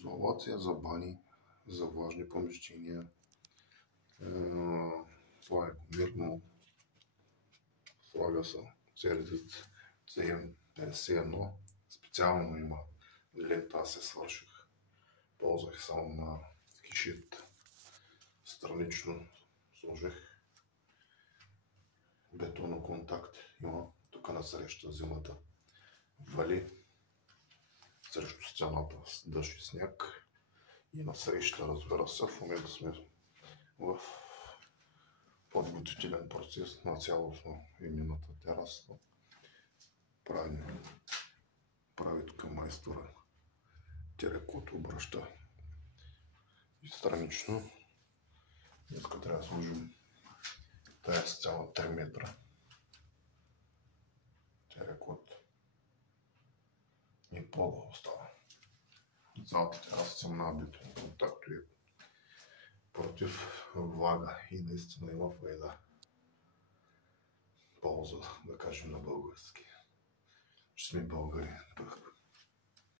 изолация, за бани, за влажни помещения. Това е мирно. Слага се CRZ CM51. Специално има лента, аз се свърших. Ползвах само на кишит. Странично сложих бетоноконтакт. Има тук насреща зимата. Вали срещу стената с дъжд и сняг. И насреща, разбира се, в момента сме в подготвителен процес на цялостно имената тераса. Прави тук майстора терекот обръща и странично. Днес трябва да сложим тая стена 3 метра терекот и пола остава. Цялата тераса съм набито, както и против влага и наистина има файда. Полза, да кажем на български. Ще сме българи.